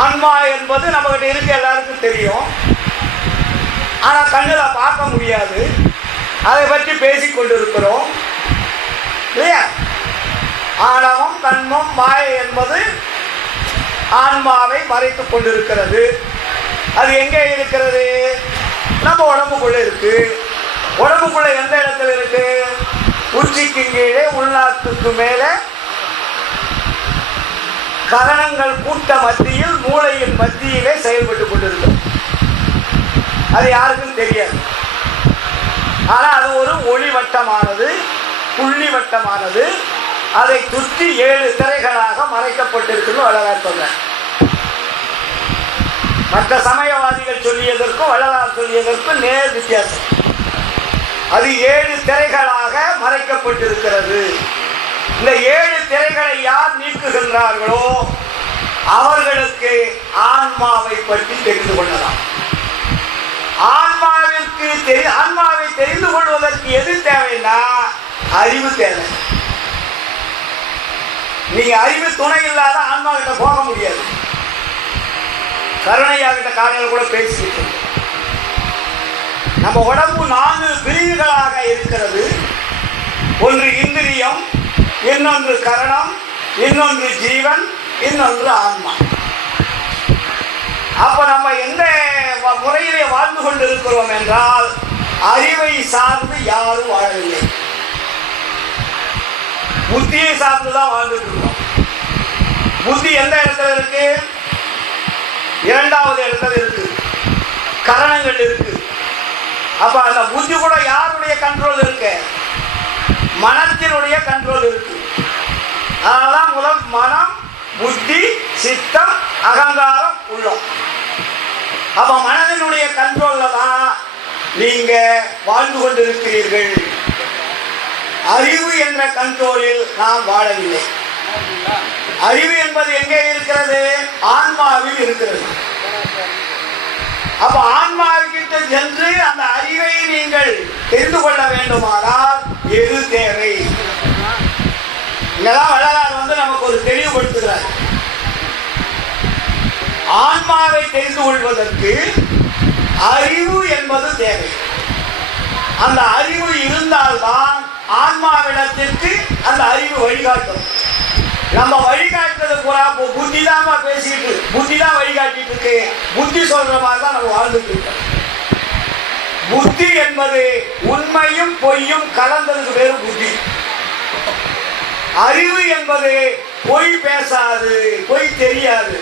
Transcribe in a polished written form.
ஆன்மா என்பது நம்மகிட்ட இருக்க எல்லாருக்கும் தெரியும். ஆனால் கண்ணில் பார்க்க முடியாது. அதை பற்றி பேசிக் கொண்டிருக்கிறோம் இல்லையா? ஆணவம் கண்மம் மாயை என்பது ஆன்மாவை மறைத்து கொண்டிருக்கிறது. அது எங்கே இருக்கிறது? நம்ம உடம்புக்குள்ள இருக்கு. உடம்புக்குள்ள எந்த இடத்துல இருக்கு? உச்சிக்கு கீழே உள்நாட்டுக்கு மேலே கரணங்கள் கூட்ட மத்தியில் மூளையின் மத்தியிலே செயல்பட்டு கொண்டிருக்கும். அது யாருக்கும் தெரியாது. ஆனால் அது ஒரு ஒளி வட்டமானது, புள்ளி வட்டமானது. அதை சுற்றி 7 திரைகளாக மறைக்கப்பட்டிருக்குன்னு வள்ளலார் சொன்னார். மற்ற சமயவாதிகள் சொல்லியதற்கும் வள்ளலார் சொல்லியதற்கும் நேர் வித்தியாசம். அது 7 திரைகளாக மறைக்கப்பட்டிருக்கிறது. இந்த 7 திரைகளை யார் நீக்குகின்றார்களோ அவர்களுக்கு ஆன்மாவை பற்றி தெரிந்து கொள்ளலாம். ஆன்மாவை தெரிந்து கொள்வதற்கு எது தேவைன்னா அறிவு தேவை. நீங்க அறிவு துணை இல்லாத ஆன்மா கிட்ட போக முடியாது. கருணையா கிட்ட காலையில் கூட பேசிட்டு நம்ம உடம்பு 4 பிரிவுகளாக இருக்கிறது. ஒன்று இந்திரியம், இன்னொன்று கரணம், இன்னொன்று ஜீவன், இன்னொன்று ஆன்மா. அப்ப நம்ம எந்த முறையிலே வாழ்ந்து கொண்டிருக்கிறோம் என்றால் அறிவை சார்ந்து யாரும் வாழவில்லை. புத்தியை சார்ந்துதான் வாழ்ந்துட்டு இருக்கோம். புத்தி எந்த இடத்துல இருக்கு? 2வது இடத்துல இருக்கு. கரணங்கள் இருக்கு. அப்ப அந்த புத்தி கூட யாருடைய கண்ட்ரோல் இருக்கு? மனத்தினுடைய கண்ட்ரோல் இருக்கு. அதனால்தான் முதல் மனம், புத்தி, சித்தம், அகங்காரம், உள்ளம். அப்ப மனதினுடைய கண்ட்ரோல்ல தான் நீங்க வாழ்ந்து கொண்டிருக்கிறீர்கள். அறிவு என்ற கண்ட்ரோலில் நாம் வாழவில்லை. அறிவு என்பது எங்கே இருக்கிறது? ஆன்மாவில் இருக்கிறது. அப்ப ஆன்மாவிற்கு சென்று அந்த அறிவை நீங்கள் தெரிந்து கொள்ள வேண்டுமானால் எது தேவை? இங்கதான் வள்ளலார் நமக்கு ஒரு தெளிவுபடுத்துகிறார். ஆன்மாவை தெரிந்து கொள்வதற்கு அறிவு என்பது தேவை. அந்த அறிவு இருந்தால்தான் ஆன்மாவிடத்திற்கு அந்த அறிவு வழிகாட்டும். நம்ம வழிகாட்டுறது பூரா புத்தி தான் பேசிட்டு, புத்தி தான் வழிகாட்டிட்டு இருக்கு. புத்தி சொல்ற மாதிரி தான் நம்ம வாழ்ந்துட்டு இருக்கோம். புத்தி என்பது உண்மையும் பொய்யும் கலந்ததுக்கு பேரு புத்தி. அறிவு என்பது பொய் பேசாது, பொய் தெரியாது.